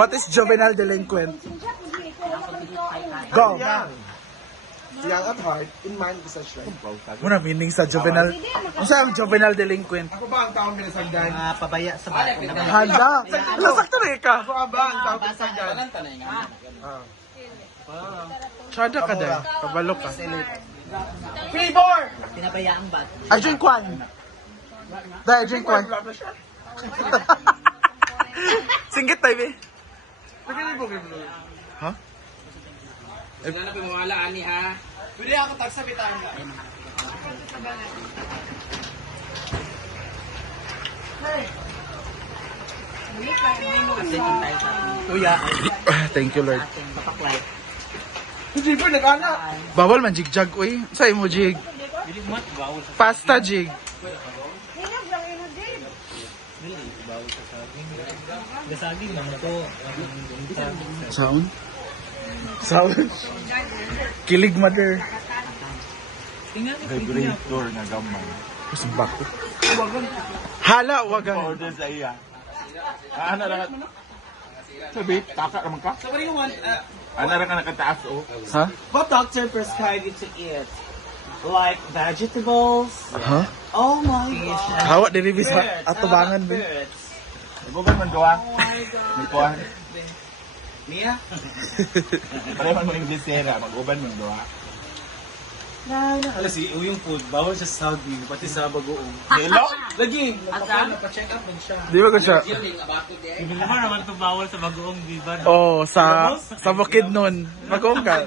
What is juvenile delinquent? Go. Young at heart, in mind is a shrine. Muna meaning sa juvenile. Ano sa ang juvenile delinquent? Ako ba ang taong pinasagdan? Pabaya sa bako na Handa. Lasakto rin ka. Ako ba ang taong pinasagdan? Tsada ka din. Kabalo ka. Favor! pinabayaan ba? I drink wine. Dahil drink wine. Singgit tayo, be. Ha? Wala na pumawala, ani ha? Pwede ako tagsabitan ka. Kuya, Thank you, Lord. ating papaklay. Hindi po, nag-ana. Bawal man jigjag, uy. Sa imo jig. Pasta jig. Gasaging naman ko. Sound? Sound? Kilig, mother. Vibrator na gamay. Mas bako. Hala, wagan. Order sa iya. Ano ra? Sabi, taka naman ka? Ano ra ka nakataas o? Ha? What doctor prescribed you to eat? Like vegetables? Ha? Oh my god. Hawa, diribis ha? Atubangan, be. Ibugan man gawa. May kuhan. Mia? Pareho man mo English sera. Mag-uban man gawa. Alas, yung food, bawal siya sa saging, pati sa bagoong. Hello? Lagi, napacheck up din siya. Di ba ko siya? Hindi naman ito bawal sa bagoong, di ba? Oh, sa bukid nun. Magong ka.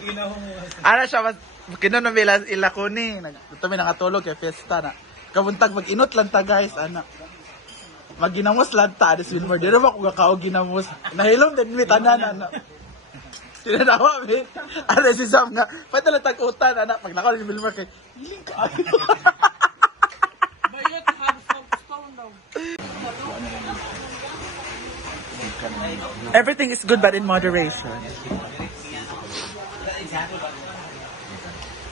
Ano siya, kinon na bila ilakuni. Tumi nakatulog kay fiesta na. Kabuntag mag-inot lang ta guys, anak. Maginamos lang ta, Addis Wilmer. Di na ba kung kakao ginamos? Nahilom din mi tanan, anak. Tinadawa, mi. Ano si Sam nga, pwede lang tag-utan, anak. Pag nakaw ni Wilmer kay, hiling ka. Everything is good but in moderation.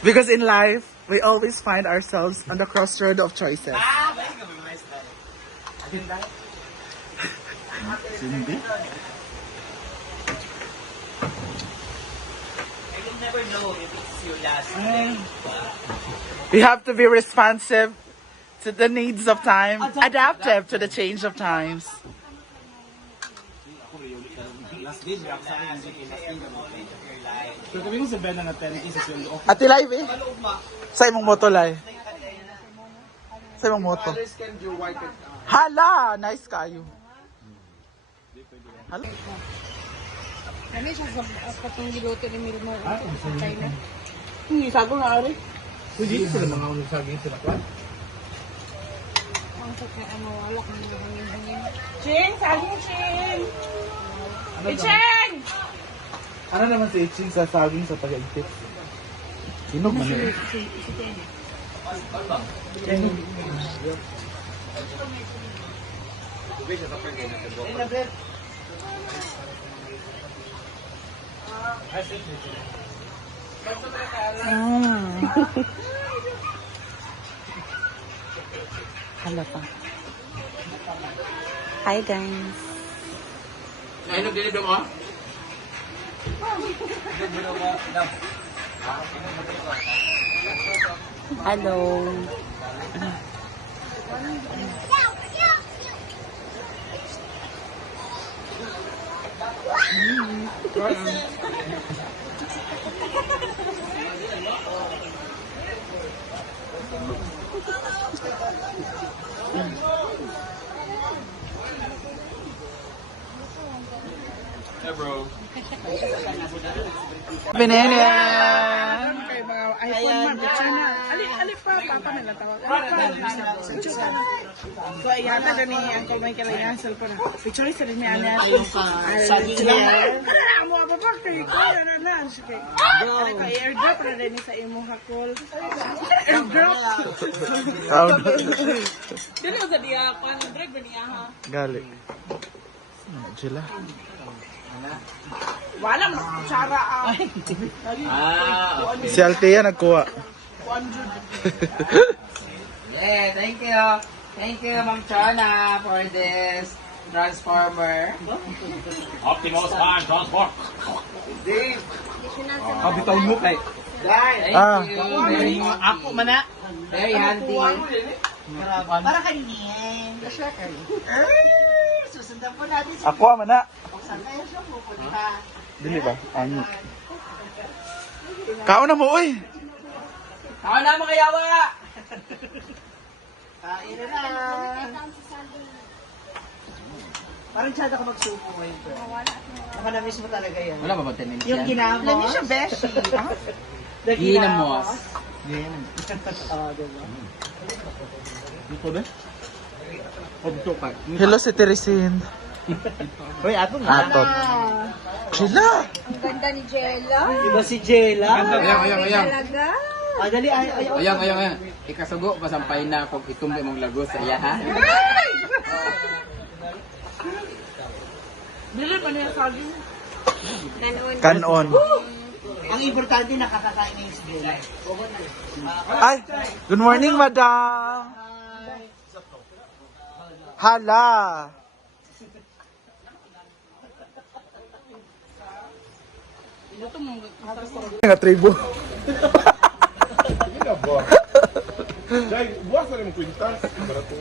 Because in life, we always find ourselves on the crossroad of choices. Sindi? I will never know if it's your last day. We have to be responsive to the needs of time, adaptive to the change of times. Last day, react sa akin, hindi last day. Pero kami mo sabihin na natin, isa siya yung Ati live eh. Sa imong moto live. Sa imong moto. Others can do white and Hala, nice kayo. Hala. Ano siya sa patong giluto ni Milmar sa China? Hindi, sago nga rin. Hindi sila mga unong saging sila pa. Ang sakit ano, wala kang hangin-hangin. Ching! Saging, Ching! Ching! Ano naman si Itching sa saging sa taga-itip? Sinog man eh. Hala pa. Hi guys. Ay, nag-deliver mo? Hello. Yeah, bro. Binene! Kay mga iPhone man, picture na. Ali pa, papa na natawag. Picture ka na. So, iyata doon ni Uncle Michael ay nasa cellphone na. Picture sa rin niya niya. Saging hair. Ano mo ba pa? Kay ko, ano na. Sige. Ano ka, airdrop na rin sa imo hakol. Airdrop. Dili ko sa diya, paano drag ba niya ha? Gali. Sila. Walang kutsara ah. Si Althea nagkuha. Yeah, thank you. Thank you, Ma'am Chana, for this Transformer. Optimus Prime Transport. Bitaw mo kay. Ah. Ako man na. Very handy. Para kaninin. Susundan po natin si Ako man na. kung saan tayo siya pupunta. Dili ba? Ano? Kaon na mo oy. Ako na mga yawa! Kain na. Parang tsada ka magsupo ngayon. Baka na-miss mo talaga yan. Wala ba ba tendency Yung ginamos. Lami siya, Beshi. Ginamos. Diba? Ito ba? Obto pa. Hello si Teresin. Hoy, atong Atot. Sila. Ang ganda ni Jella. Diba si Jela? Ayang. Talaga. Dali, ayaw. Ayang. Ikasugo, pasampay na kung itumbi mong lago sa iya, ha? Dili pa niya saging. Nanon. Kanon. Ang importante, nakakakain na yung si Jela. Ay, good morning, madam. Hala. Nga tribo. Jai, buwas na rin mong kwintas. Barato.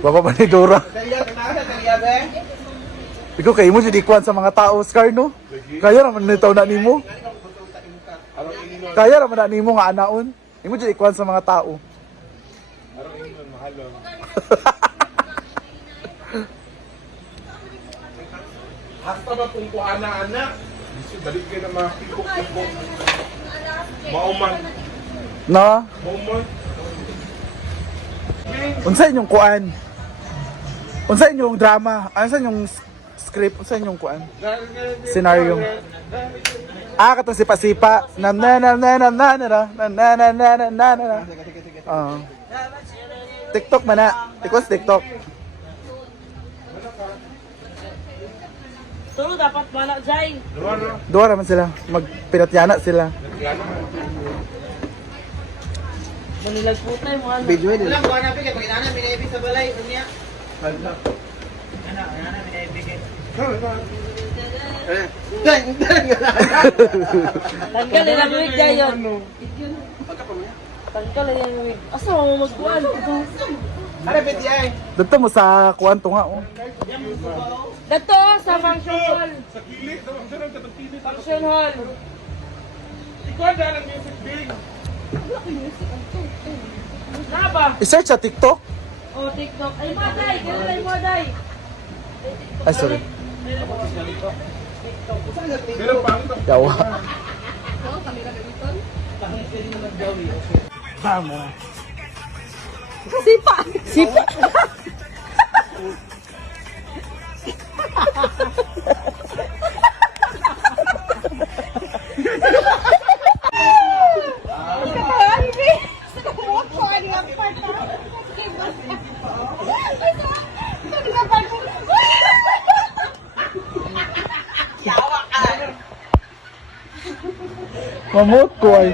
Baba pa ni Dora. Ikaw kayo mo dyan ikuan sa mga tao, Scar, no? Kaya naman nitaw na nimo. Kaya naman na nimo nga anaon. Imo dyan ikuan sa mga tao. Araw ini mahal lang. Hasta ba kung kuana-anak? Kasi balik kayo na mga pikok-pikok. Mauman. No? Mauman. Unsa inyong kuan? Unsa inyong drama? Unsa inyong script? Unsa inyong kuan? Scenario. Ah, katong sipa-sipa. Na na na na na na na na na na na na na na. TikTok man na. Tikwas TikTok. Tulo dapat wala, Jai. Duwa naman sila. Magpinatyana sila. Manilagputay mo, ano. Video din. Walang buwan natin, kaya pag minibig sa balay, niya. Ano, minibig. Tanggal ilang wig Jai yun. Tanggal ilang wig. Asa mo magkuhan? Dito mo sa kuan to nga oh. Dato sa function hall. Sa kili, sa mga TV. Function hall. Ikaw dyan ang music big. Na ba? I-search sa TikTok. Oh, TikTok. Ay, Maday! Ganun ay Maday! Ay, sorry. Pero pangit ang Yawa. Sipa! Sipa! Mamut ko ay.